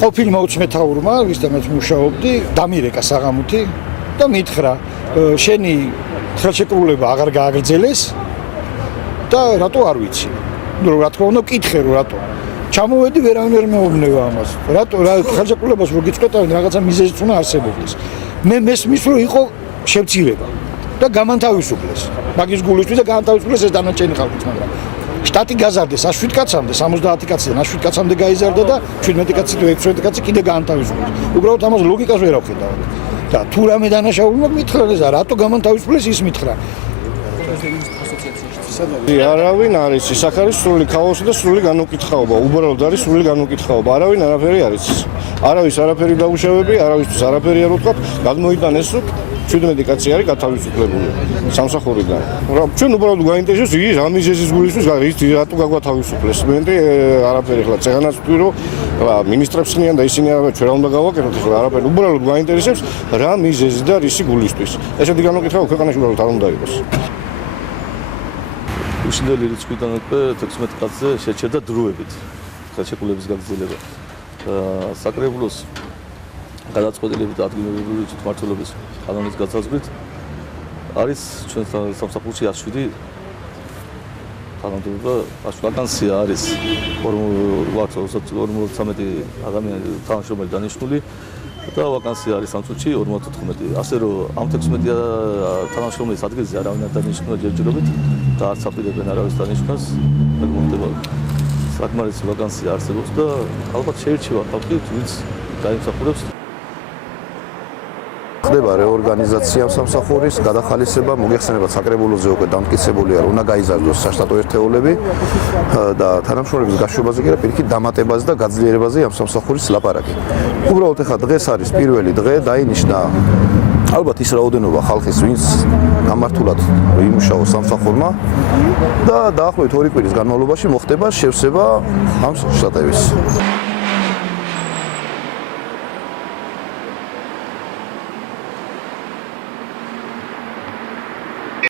ყოფილ მოუწმეთაურმა, ვისთანაც მუშაობდი, დამირეკა საღამოთი და მითხრა, შენი ხელშეკრულება აღარ გააგრძელეს და რატო არ ვიცი. ნუ რა თქმა უნდა, კითხე რომ რატო. ჩამოვედი, ვერავინ ვერ მეუბნება ამას. რატო ხელშეკრულებას რო გიწყვეტავენ, რაღაცა მიზეზიც უნდა არსებობდეს. მე მესმის რომ იყო შევცილება და გამანთავისუფლეს. მაგის გულისთვის და გამანთავისუფლეს ეს დანარჩენი ხალხიც, მაგრამ შტატი გაზარდეს 107 კაცამდე, 70 კაციდან 107 კაცამდე გაიზარდა და 17 კაცი თუ 16 კაცი კიდე გაანთავისუფლეს. უბრალოდ ამას ლოგიკას ვერ ავხედავ. და თუ რამე დანაშაულებმა მითხრა და რატო გამანთავისუფლეს ის მითხრა. არავინ არის ის აქ არის სრული ქაოსი და სრული განუკითხაობა. უბრალოდ არის სრული განუკითხაობა. არავინ არაფერი არის. არავის არაფერი დაუშავები, არავისთვის არაფერი არ უთქვათ. გადმოიტანეს რომ 17 კაცი არის გათავისუფლებული სამსახურიდან. ჩვენ უბრალოდ გვაინტერესებს ის რა მიზეზის გულისთვის რატო გაგვათავისუფლეს. მე არაფერი ხლა წეგანაც ვთქვი რომ მინისტრებს ხნიან და ისინი არაფერი ჩვენ რა უნდა გავაკეთოთ ხლა არაფერი. უბრალოდ გვაინტერესებს რა მიზეზი და რისი გულისთვის. ესეთი განუკითხაობა ქვეყანაში უბრალოდ არ უნდა იყოს. უშინდელი რიცხვიდან უკვე 16 კაცზე შეჩერდა დროებით ხელშეკრულების გაგრძელება. საკრებულოს გადაწყვეტილებით ადგილობრივი თვითმმართველობის კანონის გასაზრდით არის ჩვენ სამსახურში 107 თანამდებობა, 107 ვაკანსია არის 43 ადამიანი თანამშრომელი დანიშნული და ვაკანსია არის ამ წუთში 54. ასე რომ ამ 16 თანამშრომელის ადგილზე არავინ არ დანიშნულა ჯერჯერობით და არც აპირებენ არავის დანიშვნას, მოგდება საკმარისი ვაკანსია არსებობს და ალბათ შეირჩევა ხალხი, ვინც გაიმსახურებს. ხდება რეორგანიზაცია სამსახურის, გადახალისება, მოგეხსენებათ საკრებულოზე უკვე დამტკიცებულია, რომ უნდა გაიზარდოს საშტატო ერთეულები და თანამშრომლების გაშვებაზე კი პირიქით დამატებაზე და გაძლიერებაზე ამ სამსახურის ლაპარაკი. უბრალოდ ახლა დღეს არის პირველი დღე, დაინიშნა ალბათ ის რაოდენობა ხალხის, ვინც გამართულად იმუშაოს სამსახურმა და დაახლოებით 2 კვირის განმავლობაში მოხდება შევსება ამ შტატების.